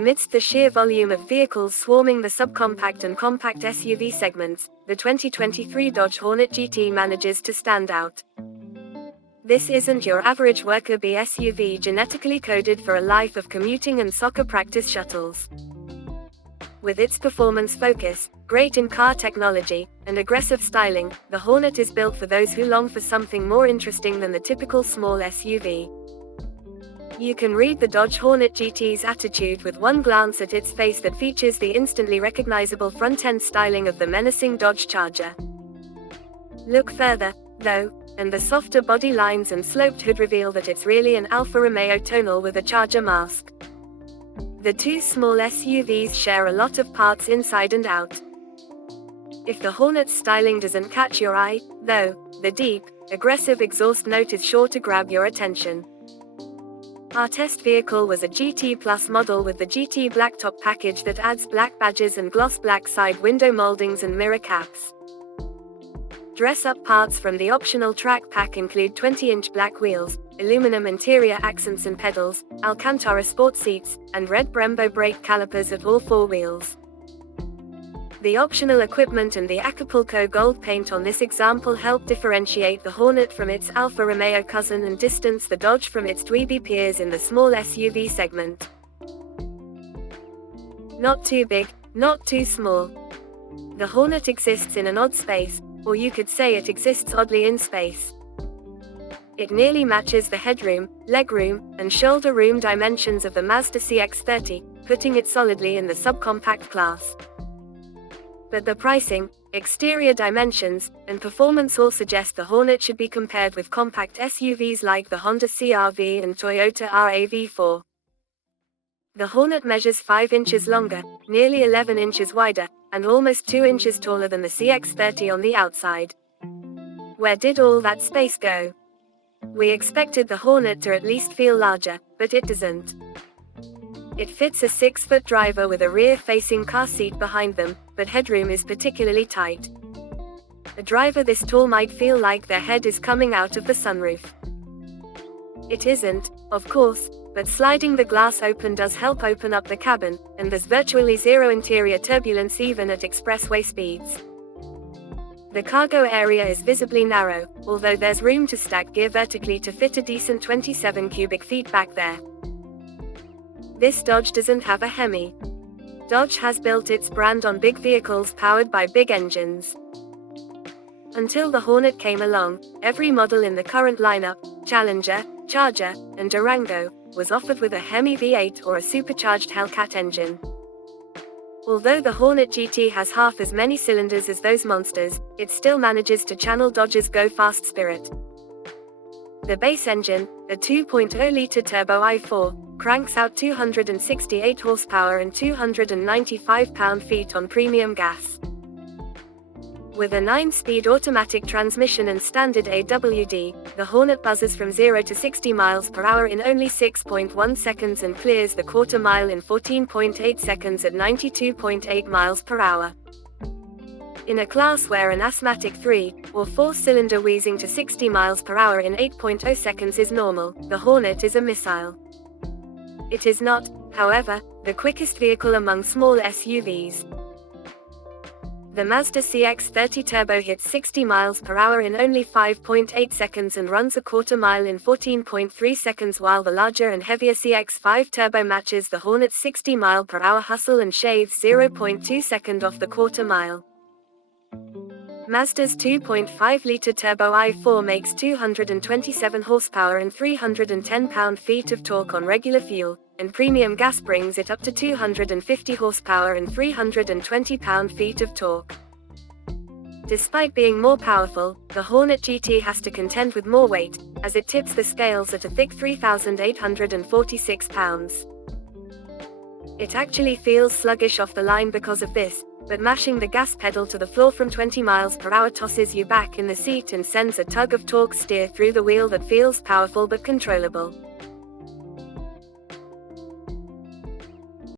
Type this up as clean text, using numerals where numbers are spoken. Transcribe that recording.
Amidst the sheer volume of vehicles swarming the subcompact and compact SUV segments, the 2023 Dodge Hornet GT manages to stand out. This isn't your average worker bee SUV genetically coded for a life of commuting and soccer practice shuttles. With its performance focus, great in-car technology, and aggressive styling, the Hornet is built for those who long for something more interesting than the typical small SUV. You can read the Dodge Hornet GT's attitude with one glance at its face that features the instantly recognizable front-end styling of the menacing Dodge Charger. Look further, though, and the softer body lines and sloped hood reveal that it's really an Alfa Romeo tonal with a Charger mask. The two small SUVs share a lot of parts inside and out. If the Hornet's styling doesn't catch your eye, though, the deep, aggressive exhaust note is sure to grab your attention. Our test vehicle was a GT Plus model with the GT Blacktop package that adds black badges and gloss black side window moldings and mirror caps. Dress-up parts from the optional track pack include 20-inch black wheels, aluminum interior accents and pedals, Alcantara sport seats, and red Brembo brake calipers at all four wheels. The optional equipment and the Acapulco gold paint on this example help differentiate the Hornet from its Alfa Romeo cousin and distance the Dodge from its dweeby peers in the small SUV segment. Not too big, not too small. The Hornet exists in an odd space, or you could say it exists oddly in space. It nearly matches the headroom, legroom, and shoulder room dimensions of the Mazda CX-30, putting it solidly in the subcompact class. But the pricing, exterior dimensions, and performance all suggest the Hornet should be compared with compact SUVs like the Honda CR-V and Toyota RAV4. The Hornet measures 5 inches longer, nearly 11 inches wider, and almost 2 inches taller than the CX-30 on the outside. Where did all that space go? We expected the Hornet to at least feel larger, but it doesn't. It fits a 6-foot driver with a rear-facing car seat behind them, but headroom is particularly tight. A driver this tall might feel like their head is coming out of the sunroof. It isn't, of course, but sliding the glass open does help open up the cabin, and there's virtually zero interior turbulence even at expressway speeds. The cargo area is visibly narrow, although there's room to stack gear vertically to fit a decent 27 cubic feet back there. This Dodge doesn't have a Hemi. Dodge has built its brand on big vehicles powered by big engines. Until the Hornet came along, every model in the current lineup, Challenger, Charger, and Durango, was offered with a Hemi V8 or a supercharged Hellcat engine. Although the Hornet GT has half as many cylinders as those monsters, it still manages to channel Dodge's go-fast spirit. The base engine, a 2.0-liter turbo i4, cranks out 268 horsepower and 295 pound-feet on premium gas. With a 9-speed automatic transmission and standard AWD, the Hornet buzzes from 0 to 60 miles per hour in only 6.1 seconds and clears the quarter mile in 14.8 seconds at 92.8 miles per hour. In a class where an asthmatic 3 or 4-cylinder wheezing to 60 miles per hour in 8.0 seconds is normal, the Hornet is a missile. It is not, however, the quickest vehicle among small SUVs. The Mazda CX-30 Turbo hits 60 miles per hour in only 5.8 seconds and runs a quarter mile in 14.3 seconds, while the larger and heavier CX-5 Turbo matches the Hornet's 60 mile per hour hustle and shaves 0.2 seconds off the quarter mile. Mazda's 2.5-liter turbo i4 makes 227 horsepower and 310 pound-feet of torque on regular fuel, and premium gas brings it up to 250 horsepower and 320 pound-feet of torque. Despite being more powerful, the Hornet GT has to contend with more weight, as it tips the scales at a thick 3,846 pounds. It actually feels sluggish off the line because of this, but mashing the gas pedal to the floor from 20 miles per hour tosses you back in the seat and sends a tug of torque steer through the wheel that feels powerful but controllable.